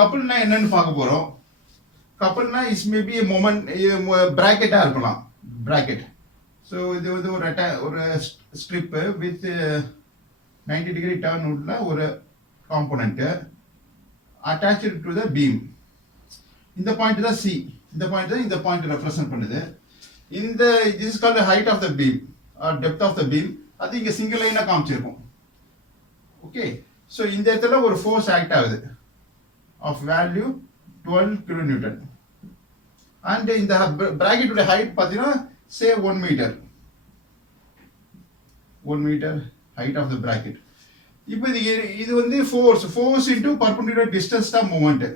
கப்புள்னா என்னன்னு பார்க்க போறோம். கப்புள்னா இஸ் மேபி மொமெண்ட் பிராக்கெட்டா இருக்கலாம். பிராக்கெட். ஸோ இது வந்து ஒரு ஸ்ட்ரிப் வித் 90 டிகிரி டர்ன் உள்ள ஒரு component attached to the beam. இந்த பாயிண்ட் தான் சி. இந்த பாயிண்ட் தான் இந்த பாயிண்ட் ரெப்ரசென்ட் பண்ணுது. இந்த this is called height of the beam or depth of the beam. அது இங்க சிங்கிள் லைனா காமிச்சிருக்கும். ஓகே, ஸோ இந்த இடத்துல ஒரு ஃபோர்ஸ் ஆக்ட் ஆகுது of value 12 kilo newton. And இந்த பிராக்கெட்டோட ஹைட் பார்த்தீங்கன்னா say 1 metre. 1 metre height of the bracket. இப்போ இது வந்து ஃபோர்ஸ் இன்டூ பர்பெண்டிகுலர் டிஸ்டன்ஸ் தான் moment.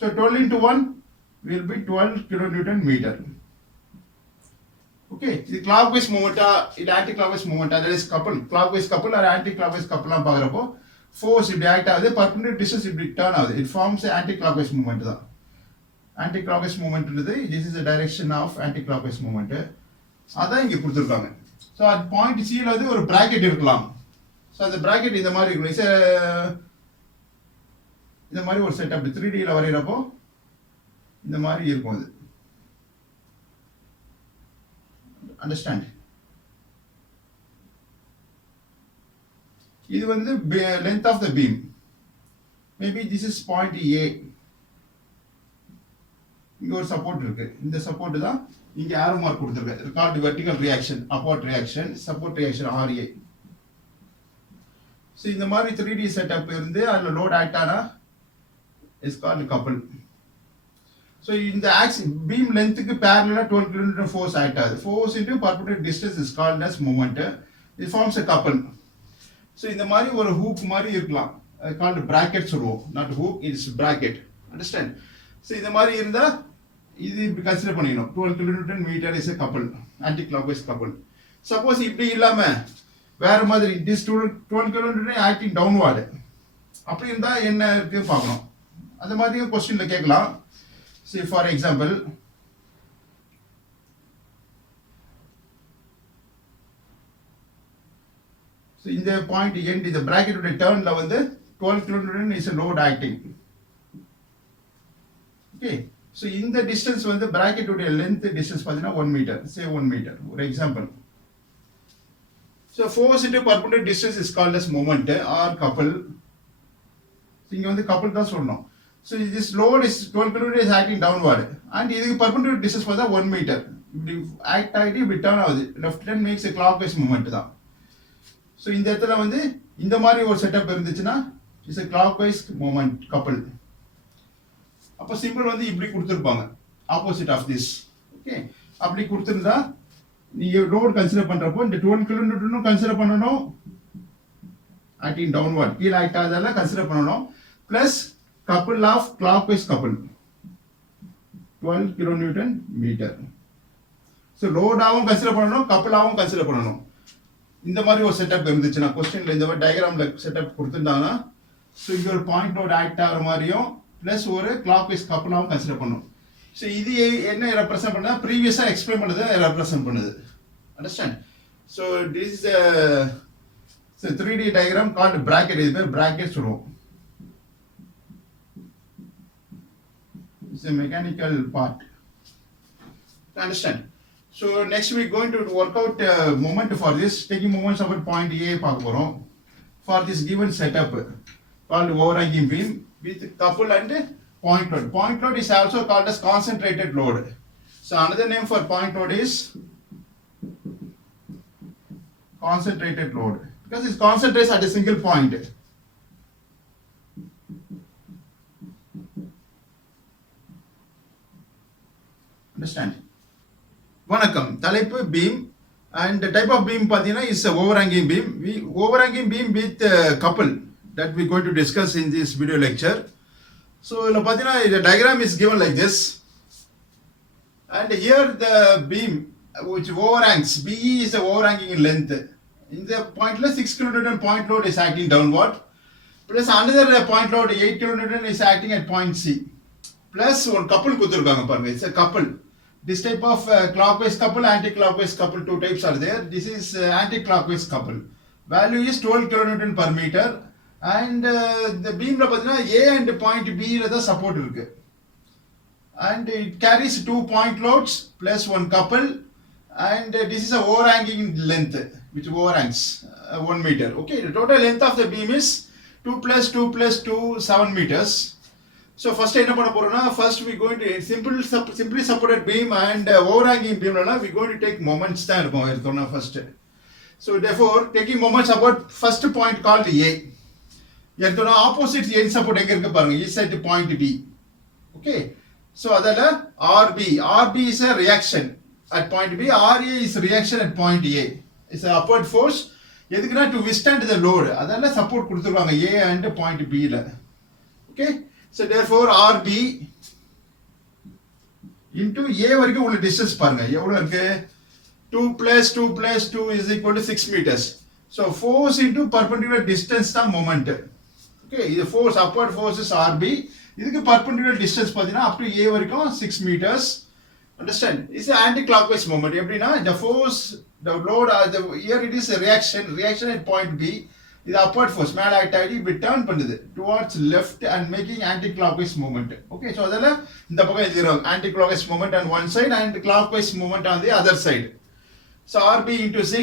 So 12 into 1 will be 12 kilo newton metre. Okay, இது கிளாக்வைஸ் மூமெண்டா இது ஆன்டி கிளாக்வைஸ் மூமெண்டா, that is couple clockwise couple or anti clockwise கப்புள்லாம் பார்க்குறப்போ ஃபோர்ஸ் இப்படி ஆக்ட் ஆகுது, பர்பெண்டிகுலர் டிஸ்டன்ஸ் இப்படி டர்ன் ஆகுது. It forms anti clockwise moment தான். ஆன்டி கிளாக்வைஸ் மூமெண்ட்ன்றது this is the direction of anti clockwise moment. அதான் இங்கே கொடுத்துருக்காங்க. ஸோ அது பாயிண்ட் சியில் வந்து ஒரு பிராக்கெட் இருக்கலாம். ஸோ அந்த பிராக்கெட் இந்த மாதிரி இருக்கணும். இந்த மாதிரி ஒரு செட்டப் 3Dயில் வரைகிறப்போ இந்த மாதிரி இருக்கும். அது அண்டர்ஸ்டாண்ட். இது வந்து length of the beam. Maybe this is point A. இங்க ஒரு சப்போர்ட் இருக்கு. இந்த சப்போர்ட் தான் இங்க ஆரோ மார்க் கொடுத்துருக்கு. Called vertical reaction, upward reaction, support reaction RA. So இந்த மாதிரி 3D செட்டப் இருந்து அதில் லோட் ஆக்ட் ஆனா இஸ் கால்ட் கப்புள். ஸோ இந்த பீம் லென்த்துக்கு பேரலாக 12 கிலோமீட்டர் ஃபோர்ஸ் ஆக்ட் ஆகுது. Force into perpendicular distance is called as moment. It forms a couple. So இந்த மாதிரி ஒரு ஹூக் மாதிரி இருக்கலாம். கால்ட் பிராக்கெட் சொல்லுவோம். Not hook, it's bracket. Understand. So இந்த மாதிரி இருந்தால் இது இப்படி கன்சிடர் பண்ணிக்கணும். 12 kilometre metre is a couple, anticlockwise couple. Suppose இப்படி இல்லாமல் வேற மாதிரி திஸ் 12 கிலோமீட்டர் ஆக்டிங் டவுன்வார்டு அப்படி இருந்தால் என்ன இருக்கு பார்க்கணும். அந்த மாதிரி கொஸ்டின்ல கேட்கலாம். See, for example, so in the point end, the bracket would turn வந்து 12 kilonewton is a load acting. Okay, so in the distance வந்து bracket would length distance பார்த்தீங்கன்னா 1 meter, say 1 meter, for example. So force into perpendicular distance is called as moment or couple. So இங்க வந்து couple தான் சொல்லணும். So this load is 12 kN is acting downward and இதுக்கு perpendicular distance பார்த்தா 1 meter. இப்படி ஆக்ட் ஆகிட்டு இப்படி டர்ன் ஆகுது. Left hand makes a clockwise moment தான். ஸோ இந்த இடத்துல வந்து இந்த மாதிரி ஒரு செட்டப் இருந்துச்சுன்னா it's a clockwise moment couple. அப்போ சிம்பிள் வந்து இப்படி கொடுத்துருப்பாங்க, ஆப்போசிட் ஆஃப் திஸ். ஓகே, அப்படி கொடுத்துருந்தா நீங்கள் லோட் கன்சிடர் பண்ணுறப்போ இந்த 12 kN கன்சிடர் பண்ணணும். ஆக்டிங் டவுன்வர்ட் கீழே ஆக்ட் ஆகுதெல்லாம் கன்சிடர் பண்ணணும். Plus couple of clockwise couple 12 kilonewton meter. So load ஆவும் கன்சிடர் பண்ணணும், couple ஆவும் கன்சிடர் பண்ணணும். இந்த மாதிரி ஒரு செட்டப் இருந்துச்சுன்னா கொஸ்டின்ல இந்த மாதிரி டயக்ராம்ல செட்டப் கொடுத்துட்டாங்கன்னா ஸோ இங்க ஒரு பாயிண்ட் லோட் ஆக்ட் ஆகிற மாதிரியும் பிளஸ் ஒரு கிளாக்வைஸ் couple ஆவும் கன்சிடர் பண்ணணும். ஸோ இது என்ன ரெப்ரசென்ட் பண்ணா ப்ரீவியஸா எக்ஸ்பிளைன் பண்ணது ரெப்ரசென்ட் பண்ணுது. Understand. So this is 3D diagram called bracket. இது பேர் பிராக்கெட் சொல்லுவோம். It's a mechanical part. Understand? So next we're going to work out moment for this, taking moments of point A பார்க்க போறோம். For this given setup called overhanging beam with couple and point load. Point load is also called as concentrated load. So another name for point load is concentrated load because it concentrates at a single point. Understand? வணக்கம். தலைப்பு beam and the type of beam பார்த்தீங்கன்னா is a overhanging beam. Overhanging beam with couple that we going to discuss in this video lecture. So இதில் பார்த்தீங்கன்னா the diagram is given like this and here the beam which overhangs BE is the overhanging in length. இந்த பாயிண்ட்ல 6 kN point load is acting downward plus another point load 8 kN is acting at point C plus one couple கொடுத்திருக்காங்க பாருங்க. It's a couple. This type of clockwise couple, anti-clockwise couple, two types are there. This is anti-clockwise couple. Value is 12 kN per meter and the beamல பார்த்தீங்கன்னா A and point B ல தான் support இருக்கு. And it carries 2 point loads plus 1 couple, and this is a overhanging length which overhangs 1 meter. Okay, the total length of the beam is 2 plus 2 plus 2 7 meters. So first என்ன பண்ண போறோம்னா, first we going to simply supported beam and overhanging beam ல we going to take moments தான் எடுத்தோம்னா first. So therefore taking moments about first point called A. எடுத்தோம்னா opposite end support எங்க இருக்கு பாருங்க, is at point B. Okay, so அதல RB is a reaction at point B, RA is reaction at point A. It's a upward force எதுக்குனா to withstand the load, அதல support கொடுத்துருவாங்க A and point B ல. Okay, so therefore RB into A வரைக்கும் உள்ள distance பாருங்க எவ்வளவு இருக்கு, 2 plus 2 plus 2 is equal to 6 meters. So force into perpendicular distance தான் moment. Okay, இது force, upward force is RB, இதுக்கு perpendicular distance பார்த்தீங்கன்னா up to A வரைக்கும் 6 meters. Understand? It's an anti-clockwise moment. எப்படின்னா the force, the load, here it is a reaction at point B. இது upward force, மேல ஆக்டிவிட்டி இப்படி டர்ன் பண்ணுது towards left and making anti-clockwise moment. Okay, so அதனால இந்த பக்கம் எழுதிறோம் anti-clockwise moment on one side and clockwise moment on the other side. So RB into 6.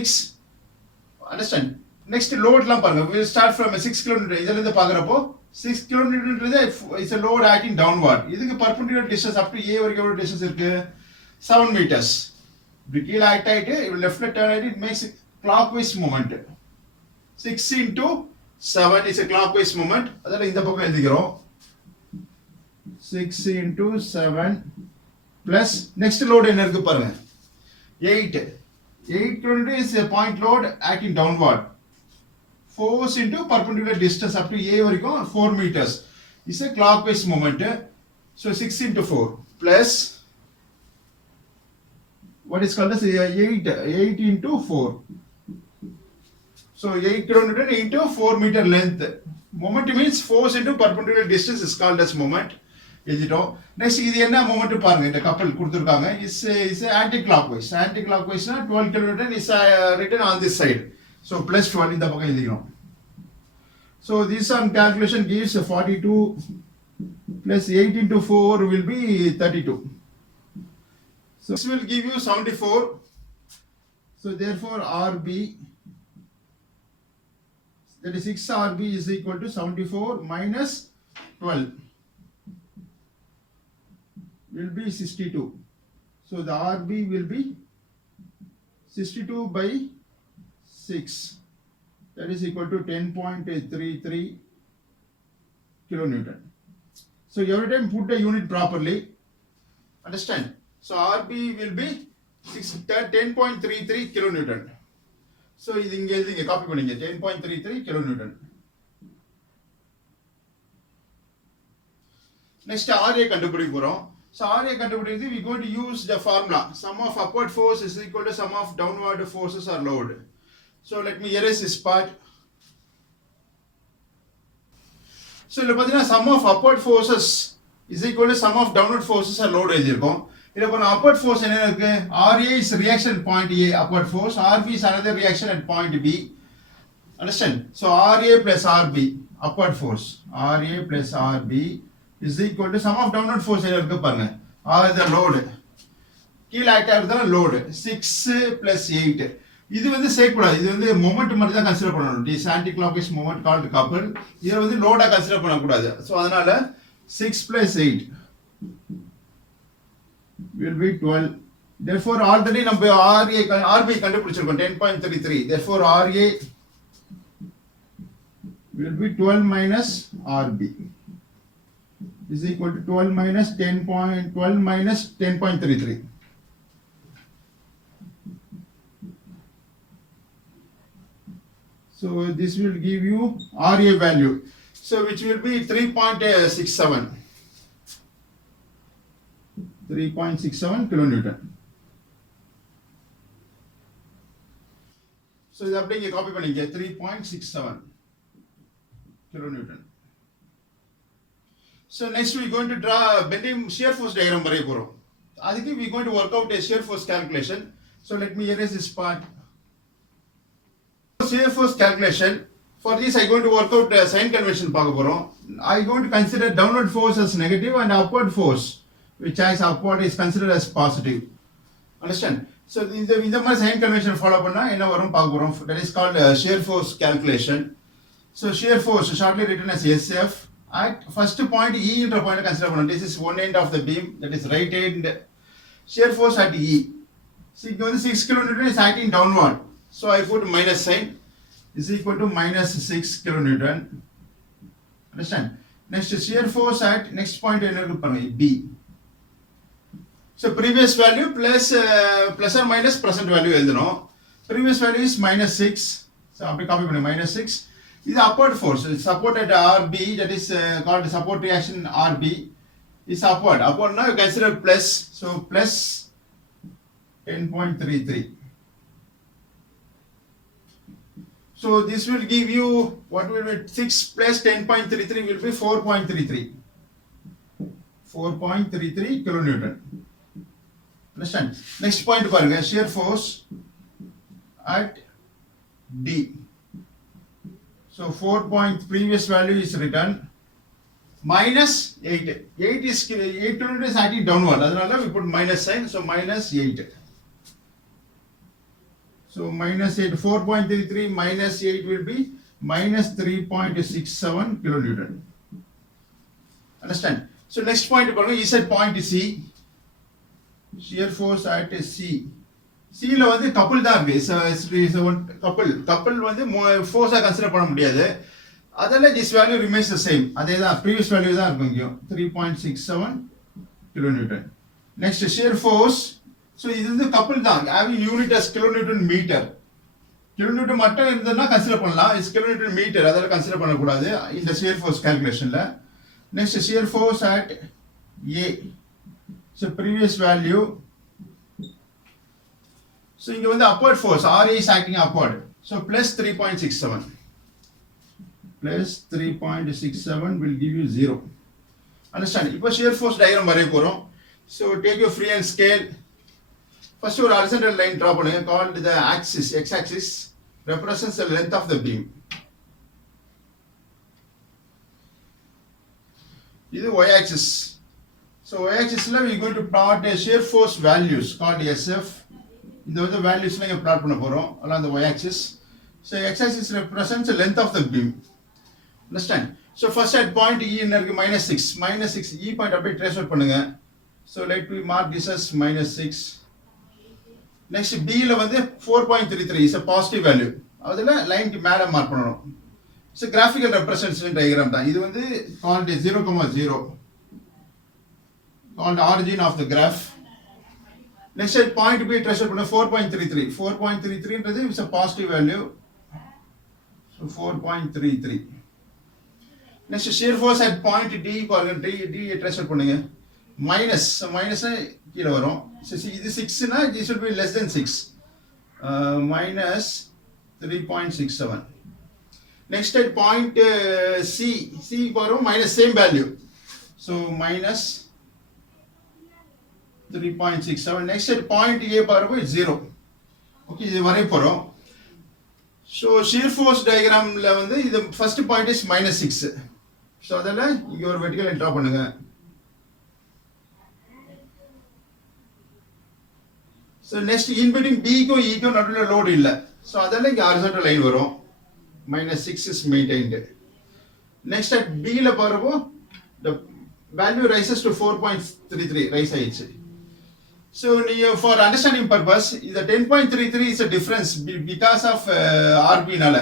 Understand? Next loadலாம் பாருங்க, we will start from a 6 kN. இதுல இருந்து பார்க்கறப்போ 6 kN is a load acting downward. இதுக்கு perpendicular distance up to A வரைக்கும் எவ்வளவு distance இருக்கு, 7 meters. இப்படி கீழ ஆக்ட் ஆயிட்டு லெஃப்ட்ல டர்ன் ஆயிட்டு it makes clockwise moment. 6 into 7 is a clockwise moment. அதனால இந்த பக்கம் எழுதிக்கிறோம் 6 into 7 plus next load என்ன இருக்கு பாருங்க 8 kN is a point load acting downward. Force into perpendicular distance up to A வரைக்கும் 4 meters is a clockwise moment. So 6 into 4 plus what is called as 8 into 4. So 8 kN into 4 meter length. Moment means force into perpendicular distance is called as moment. எழுதிட்டோம். நெக்ஸ்ட் இது என்ன மொமெண்ட் பாருங்க, இந்த கப்பல் கொடுத்துருக்காங்க is anti clockwise. Anti clockwise னா 12 kN is written on this side. So plus 12 இந்த பக்கம் எழுதிக்கிறோம். So this on calculation gives 42 plus 8 into 4 will be 32. So this will give you 74. So therefore RB, that is 6 RB is equal to 74 minus 12 will be 62. So the RB will be 62 by 6, that is equal to 10.33 kilonewton. So every time put the unit properly. Understand? So RB will be 10.33 kilonewton. So இது இங்க எழுதிங்க, காப்பி பண்ணீங்க 10.33 kilonewton. Next RA கண்டுபிடிக்க போறோம். So RA கண்டுபிடிக்கிறது we going to use the formula, sum of upward force is equal to sum of downward forces or load. So let me erase this part. So இதுல பார்த்தீங்கன்னா sum of upward forces is equal to sum of downward forces or load எழுதியிருக்கோம். இதுல இப்போ upward force என்ன இருக்கு, RA is reaction at point A upward force, RB is another reaction at point B. Understand? So RA plus RB upward force, RA plus RB is equal to sum of downward force என்ன இருக்கு பாருங்க, the load கீழ ஆக்ட் ஆகுறதுனா load 6 plus 8. இது வந்து சேர்க்கக்கூடாது, இது வந்து மொமெண்ட் மட்டும் தான் கன்சிடர் பண்ணணும். this anti clockwise moment called couple, இதை வந்து லோடா கன்சிடர் பண்ணக்கூடாது. ஸோ அதனால 6 plus 8 will be 12. Therefore already நம்ம RB கண்டுபிடிச்சிருக்கோம் 10.33. Therefore RA will be 12 minus RB is equal to 12 minus 10.33. So this will give you RA value, so which will be 3.67 kilonewton. So இது அப்படியே இங்க காப்பி பண்ணிங்க 3.67 kilonewton. So next we are going to draw bending shear force diagram வரைய போறோம். அதுக்கு we are going to work out a shear force calculation. So let me erase this part. Shear force calculation, For this, I going to work out sign convention பார்க்க போறோம். I going to consider downward force as negative and upward force, which as upward is considered as positive. Understand? So இந்த மாதிரி sign convention follow பண்ணா என்ன வரும் பார்க்க போறோம். That is called shear force calculation. So shear force shortly written as SF at first point E என்ற point consider பண்ணணும். This is one end of the beam, that is right end. Shear force at E. So இங்க வந்து 6 kN is acting downward. So I put minus sign is equal to minus 6 kilonewton. Understand? Next shear force at next point என்ன இருக்கு பாருங்க B. So previous value plus or minus present value எழுதணும். Previous value is minus 6. So அப்படி copy பண்ணி minus 6. This is upward force. It's supported RB, that is called support reaction RB. Is upward. Upward now you consider plus. So plus 10.33. So this will give you, what will be 6 plus 10.33 will be 4.33. 4.33 kilonewton. Understand? Next point பாருங்க, shear force at D. So 4 point previous value is written minus 8. 8 kilonewton is acting downward. அதனால we put minus sign. So minus 8. So minus 8, 4.33 minus 8 will be minus 3.67 kilonewton. Understand? So next point is at point C. Shear force at C. C ல வந்து couple தான் இருக்கு. couple வந்து force consider பண்ண முடியாது. அதனால this value remains the same. அதே தான் previous value தான் இருக்கும் இங்க 3.67 kilonewton. Next shear force. So இது வந்து couple தான், having unit as kilonewton meter. kilonewton மட்டும் இருந்ததுன்னா கன்சிடர் பண்ணலாம். இஸ் kilonewton meter, அதெல்லாம் கன்சிடர் பண்ணக்கூடாது இந்த shear force calculationல. Next shear force at A. So previous value. So இங்க வந்து upward force, RA is acting upward. So plus 3.67. Plus 3.67 will give you 0. Understand? இப்போ shear force diagram வரைய போறோம். So take your free hand scale. First ஒரு horizontal line draw பண்ணுங்க, called the axis, x-axis represents the length of the beam. இது y-axis. So y-axisல we are going to plot a shear force values called SF. இந்த வந்து valuesல இங்க plot பண்ண போறோம் along the y-axis. So x-axis represents the length of the beam. Understand? So first at point E என்ன இருக்கு minus 6. Minus 6 E point அப்படியே trace out பண்ணுங்க. So let me mark this as minus 6. Next B ல வந்து 4.33 is a positive value. அதுல லைன் மேல மார்க் பண்ணனும். So graphical representation diagram தான். இது வந்து called 0,0 called origin of the graph. Next at point B trace out பண்ண 4.33. 4.33 ன்றது is a positive value. So 4.33. Next shear force at point D பாருங்க, D trace out பண்ணுங்க. minus கீழ வரும். So இது 6 னா this should be less than 6. Minus 3.67. Next at point C வரும் minus same value. So minus 3.67. Next at point A பாருங்க 0. Okay, இது வரைய போறோம். So shear force diagramல வந்து இது first point is minus 6. So அதனால இங்க ஒரு vertical line draw பண்ணுங்க. So next in between B க்கும் E க்கும் நடுவுல லோட் இல்ல. So அதனால இங்க horizontal line வரும். minus 6 is maintained. Next at B ல பாருங்க, the value rises to 4.33 rise ஆயிடுச்சு. So for understanding purpose, the 10.33 is a difference because of RB நால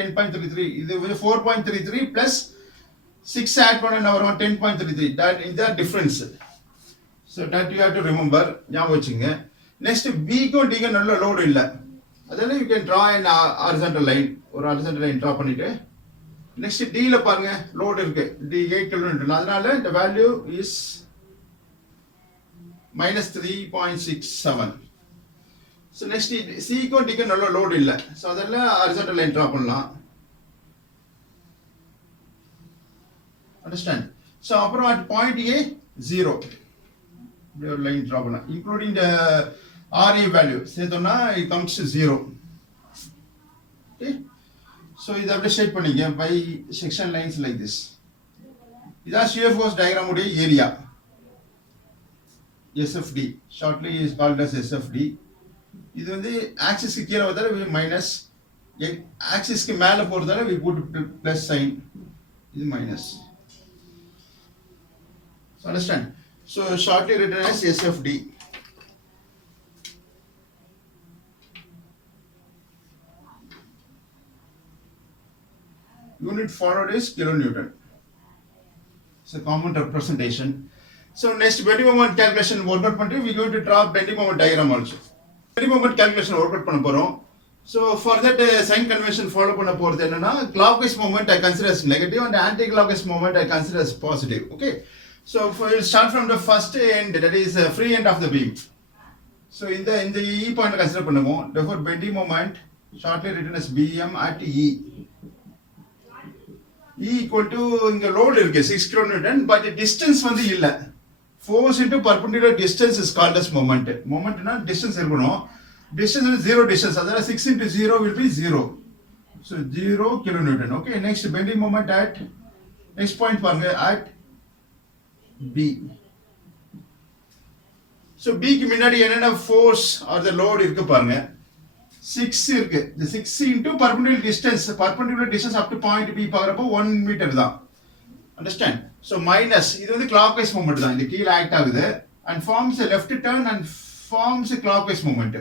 10.33. இது 4.33 plus 6 add பண்ணா வரும் 10.33. That is the difference. So that you have to remember. ஞாபகம் வச்சுங்க. Next B க்கும் D க்கும் நல்ல லோட் இல்ல. அதனால you can draw an horizontal line. ஒரு horizontal line draw பண்ணிட்டு next D ல பாருங்க லோட் இருக்கு. D 8 kN. அதனால the value is minus 3.67. So next C க்கும் D க்கும் நல்ல லோட் இல்ல. So அதனால horizontal line draw பண்ணலாம். Understand? So அப்புறம் at point A 0. Your line draw பண்ணலாம். Including the RA value. சேர்த்தோம்னா it comes to 0. Okay? So இதை அப்படியே ஸ்டேட் பண்ணிங்க by section lines like this. இதான் shear force diagram உடைய area SFD, shortly is called as SFD. இது வந்து ஆக்சிஸ்க்கு கீழே வந்தால மைனஸ், ஆக்சிஸ்க்கு மேலே போகிறதால we put plus sign, இது minus. So understand? So shortly written as SFD. Unit followed is kilonewton. It's a common representation. So next bending moment calculation work out பண்ணிட்டு we going to draw bending moment diagram also. Bending moment calculation work out பண்ண போறோம். So for that sign convention follow பண்ண போறது என்னன்னா clockwise moment I consider as negative and anti-clockwise moment I consider as positive. Okay. So we'll start from the first end, that is free end of the beam. So in the E point consider பண்ணுவோம். Therefore bending moment shortly written as BM at E. E equal to இங்க load இருக்கு 6 kilonewton, but distance வந்து இல்ல. Force into perpendicular distance is called as moment. Moment na distance இருக்கணும். Distance is zero distance. அதனால 6 into 0 will be 0. So 0 kilonewton. Okay, next bending moment at next point பாருங்க at B. So B க்கு முன்னாடி என்னென்ன force or the load இருக்கு பாருங்க. 6 இருக்கு. The 6 into perpendicular distance up to point B பார்க்கறப்போ 1 meter தான். Understand? So minus, இது வந்து clockwise moment தான். இந்த கீழ ஆக்ட் ஆகுது and forms a left turn and forms a clockwise moment.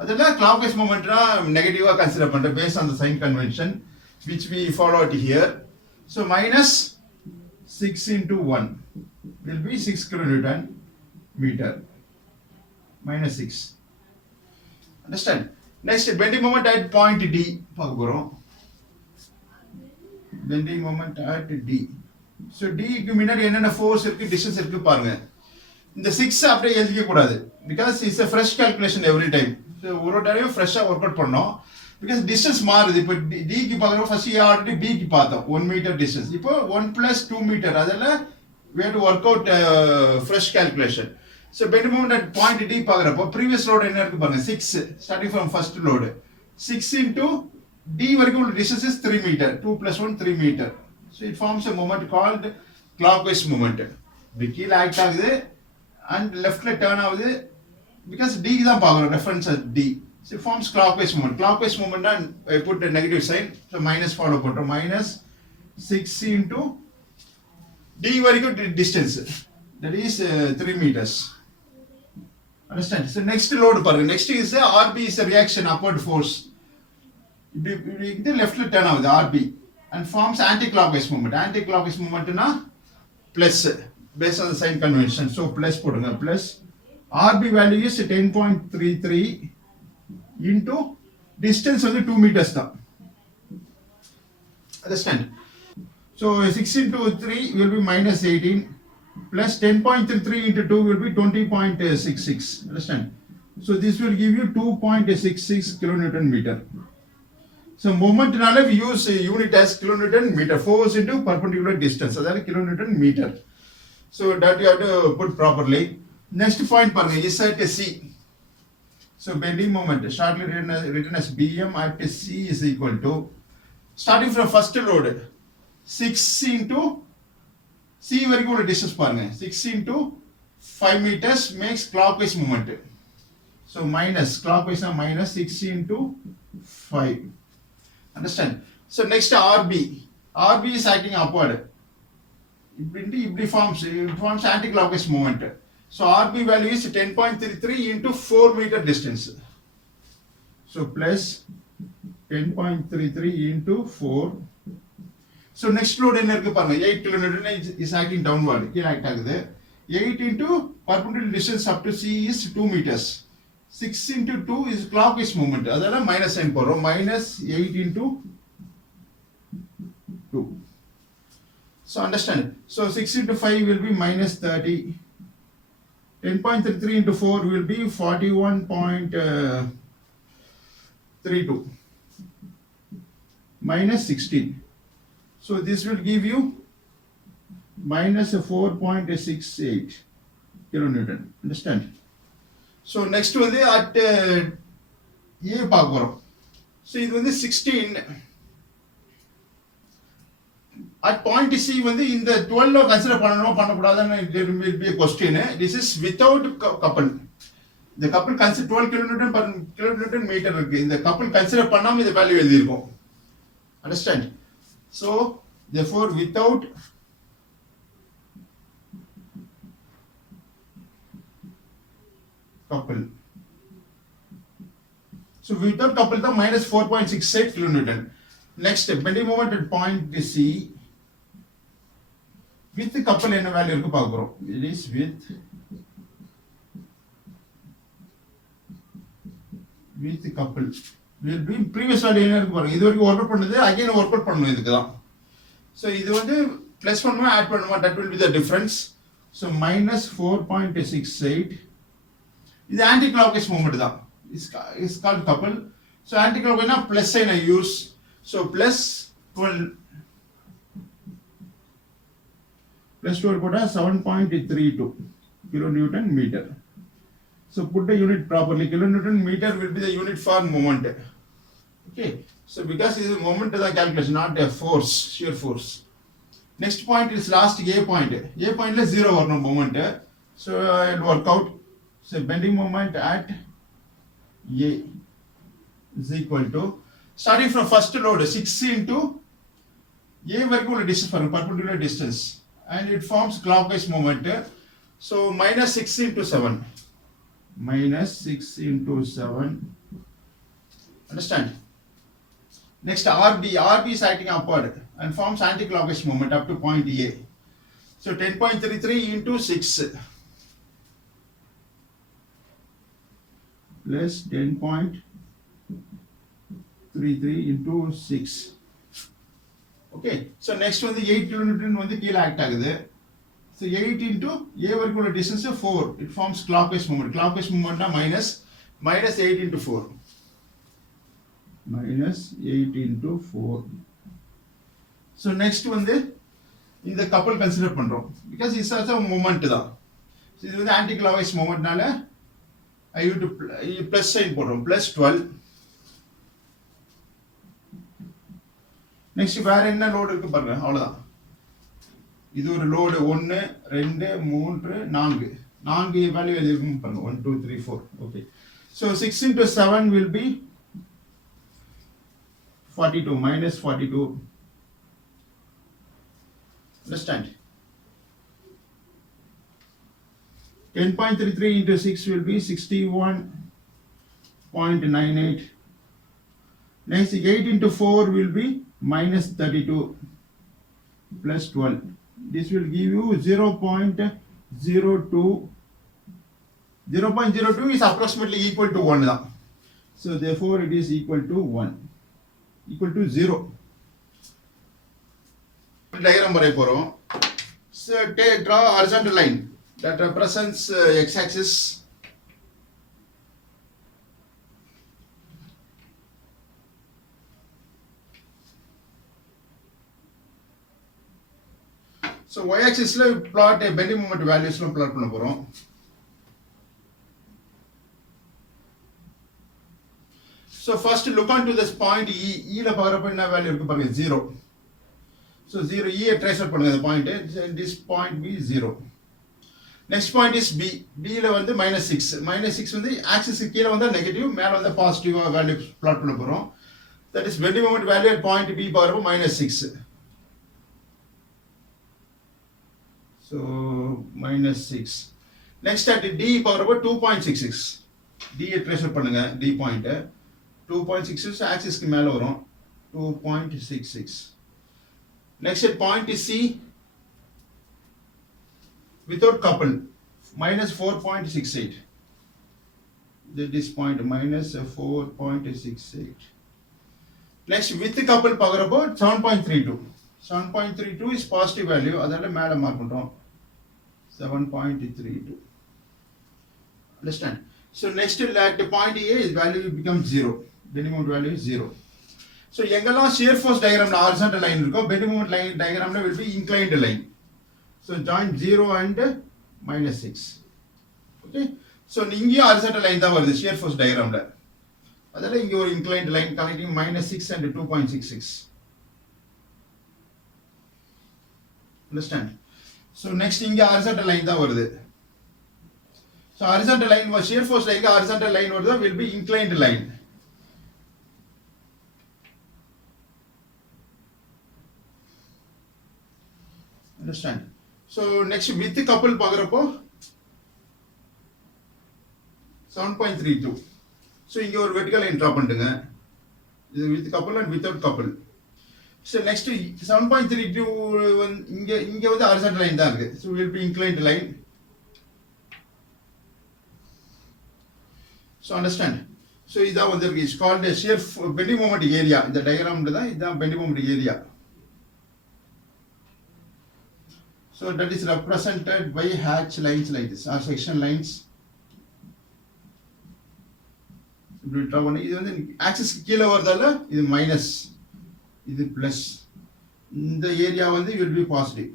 அதெல்லாம் clockwise momentனா நெகட்டிவா கன்சிடர் பண்றேன் based on the sign convention which we followed here. So minus 6 into 1 will be 6 kilonewton meter. Minus 6. Understand? Next, bending moment at point D பார்க்க போறோம். Bending moment at D. So D க்கு முன்னாடி என்னென்ன force இருக்கு, distance இருக்கு பாருங்க. இந்த 6 அப்படியே எழுதிக்க கூடாது because it's a fresh calculation every time. So ஒரு தடவை ஃப்ரெஷ்ஷா ஒர்க் அவுட் பண்ணோம் because distance மாறுது. இப்போ D க்கு பார்க்கறோம், ஃபர்ஸ்ட் ஆல்ரெடி B க்கு பார்த்தோம் 1 meter distance. இப்போ 1 plus 2 meter, அதெல்லாம் we have to work out fresh calculation. So bending moment at point D பார்க்கறப்போ previous load என்ன இருக்கு பாருங்க 6 starting from first load 6 into D வரைக்கும் உள்ள distance is 3 meter. 2 plus 1 3 meter. So it forms a moment called clockwise moment. The கீழ ஆக்ட் ஆகுது and leftல turn ஆகுது because D க்கு தான் பார்க்கறோம் reference at D. So it forms clockwise moment. Clockwise moment and I put a negative sign. So minus follow பண்றோம். Minus 6 into D வரைக்கும் distance. That is 3 meters. Understand? So next load பாருங்க. Next is RB is a reaction upward force. இது leftல turn ஆகுது RB and forms anti-clockwise moment. Anti-clockwise moment na plus based on the sign convention. So plus போடுங்க. Plus RB value is 10.33 into distance வந்து 2 meters தான். Understand? So 6 into 3 will be minus 18 plus 10.33 into 2 will be 20.66. Understand? So this will give you 2.66 kilonewton meter. So moment naale we use unit as kilonewton meter. Force into perpendicular distance. That is kilonewton meter. So that you have to put properly. Next point paranga is at C. So bending moment shortly written as BM at C is equal to starting from first load 6 into C வரைக்கும் உள்ள distance பாருங்க 6 into 5 meters makes clockwise moment. So minus clockwise na minus 6 into 5. Understand? So next RB. RB is acting upward. It forms anti-clockwise moment. So RB value is 10.33 into 4 meter distance. So plus 10.33 into 4. So next load என்ன இருக்கு பாருங்க 8 kilonewton is acting downward. கீழ ஆக்ட் ஆகுது. 8 into perpendicular distance up to C is 2 meters. 6 into 2 is clockwise moment. அதனால minus sign போடுறோம். Minus 8 into 2. So understand. So 6 into 5 will be minus 30. 10.33 into 4 will be 41.32. Minus 16. So this will give you minus 4.68 kilonewton. Understand? So next வந்து at A பார்க்க போறோம். So இது வந்து 16 at point C வந்து இந்த 12 கன்சிடர் பண்ணணுமா பண்ணக்கூடாதுன்னு it will be a question. This is without couple. இந்த couple consider 12 kilonewton per kilonewton meter இருக்கு. இந்த couple consider பண்ணாம இந்த வேல்யூ எழுதி இருக்கோம். Understand? So therefore without couple. So without couple தான் minus 4.68 kilonewton. Next bending moment at point C with couple என்ன வேல்யூ இருக்கு பார்க்க போறோம். It is with couple will be previous value என்ன இருக்கு பாருங்க. இது வரைக்கும் ஒர்க் அவுட் பண்ணது again ஒர்க் அவுட் பண்ணனும் இதுக்கு தான். So இது வந்து பிளஸ் பண்ணுமா ஆட் பண்ணுமா, that will be the difference. So minus 4.68 இது anti clockwise movement தான். Is called couple. So anti clockwise na plus sign I use. So plus 12 போட்டா 7.32 kilonewton meter. So put the unit properly. Kilonewton meter will be the unit for moment. Okay. So because this is moment is a calculation, not a force, shear force. Next point is last A point. A point is 0 or no moment. So it will work out. So bending moment at A is equal to, starting from first load 6 into A வரைக்கும் உள்ள distance பாருங்க, perpendicular distance, and it forms clockwise moment. So minus 6 into 7. Minus 6 into 7. Understand? Next RB is acting upward and forms anti-clockwise moment up to point A. So 10.33 into 6 plus 10.33 into 6. Okay. So next one the 8 kilonewton வந்து கீழ ஆக்ட் ஆகுது. So 8 into A வரைக்கும் உள்ள distance 4. It forms clockwise movement. Clockwise movement minus 8 into 4. Minus 8 into 4. So next வந்து இந்த couple consider பண்றோம். Because it's also a moment தான். So இது வந்து anti clockwise momentனால I have to plus sign போடுறோம். Plus 12. Next வேற என்ன லோட் இருக்கு பாருங்க, அவ்வளவுதான். இது ஒரு லோடு 1 2 3 4 வேல்யூ எழுதிருக்கும் பாருங்க, 1 2 3 4. Okay. So 6 into 7 will be 42, minus 42. Understand? 10.33 into 6 will be 61.98. Next 8 into 4 will be minus 32 plus 12. This will give you 0.02. 0.02 is approximately equal to 1 now. So therefore it is equal to 1. Equal to 0. Diagram வரைய போறோம். So draw horizontal line that represents x-axis. So y-axis la plot bending moment values la plot பண்ண போறோம். So first look on to this point E. E la பார்க்கறப்ப என்ன வேல்யூ இருக்கு பாருங்க, 0. So 0 E trace out பண்ணுங்க இந்த point. This point be 0. Next point is B. B ல வந்து minus 6. Minus 6 வந்து axis கீழ வந்தா நெகட்டிவ், மேல வந்தா பாசிட்டிவ் வேல்யூ plot பண்ண போறோம். That is bending moment value at point B பார்க்கறப்ப minus 6. So minus 6. Next at D பார்க்கறப்ப 2.66. D trace out பண்ணுங்க, D point 2.66 axis க்கு மேல வரும், 2.66. Next at point is C without couple, minus 4.68. This point minus 4.68. Next with the couple பார்க்கறப்போ 7.32. 7.32 is positive value, அதனால மேல மார்க் பண்றோம், 7.32. Understand? So next at point A is value becomes 0. Bending moment value is 0. So எங்கெல்லாம் shear force diagram horizontal line இருக்கோ, bending moment line diagram will be inclined line. So join 0 and minus 6. Okay. So இங்கேயும் horizontal line தான் வருது shear force diagram ல. அதனால இங்க ஒரு inclined line connecting minus 6 and 2.66. Understand? So next இங்க horizontal line தான் வருது. So horizontal line was shear force line horizontal line வருது will be inclined line. Understand? So next with couple பார்க்கறப்போ 7.32. So இங்க ஒரு vertical line draw பண்ணுங்க. இது with couple and without couple. So next 7.32 இங்க வந்து horizontal line தான் இருக்கு. So will be inclined line. So understand? So இதான் வந்து இருக்கு. It's called a shear bending moment area. இந்த diagram தான் இதான் bending moment area. So that is represented by hatch lines like this or section lines. இப்படி ட்ரா பண்ணி இது வந்து ஆக்சிஸ் கீழே வரதால இது மைனஸ் இது பிளஸ் இந்த ஏரியா வந்து will be positive.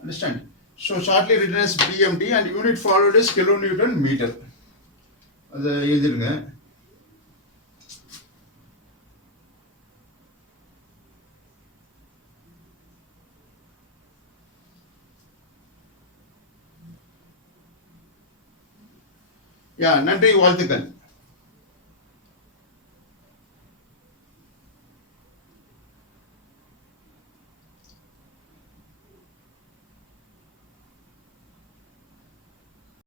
Understand? So shortly written as BMT and unit followed is kilonewton meter. அதை எழுதிருங்க. நன்றி, வாழ்த்துக்கள்.